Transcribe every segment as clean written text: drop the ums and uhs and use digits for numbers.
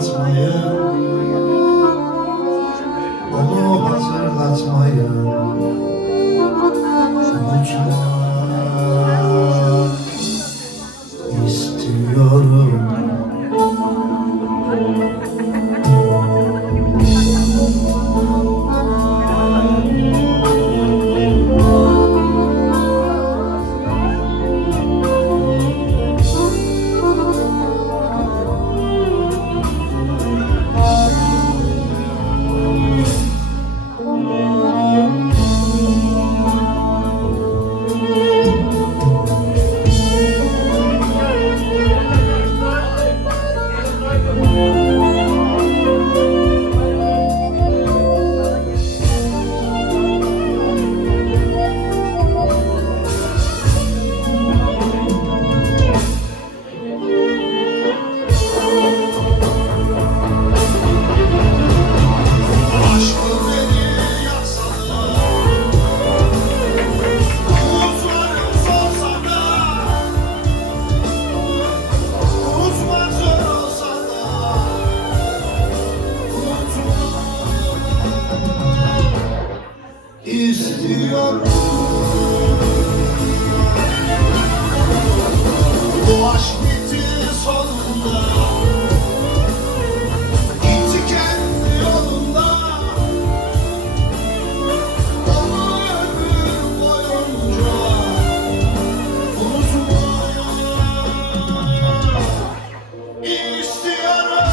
hatırlatmayı, onu hatırlatmayı unutmak istiyorum. İstiyorum. Bu aşk bitti sonunda, gitti kendi yolunda. Onu ömür boyunca unutmak istiyorum.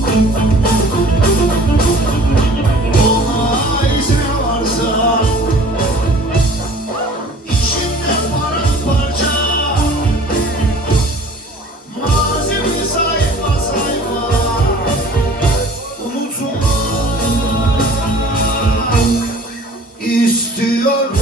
İstiyorum. Ona izin varsa, içinde paramparça, mazimi sayfa sayfa unutmak istiyorum.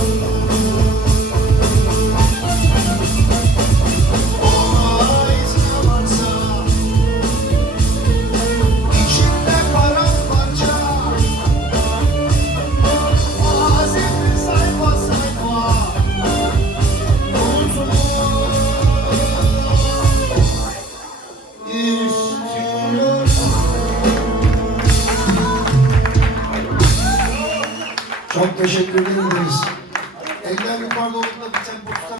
Çok teşekkür ederiz. Eller yukarıda olduğunda bir tempo tutar.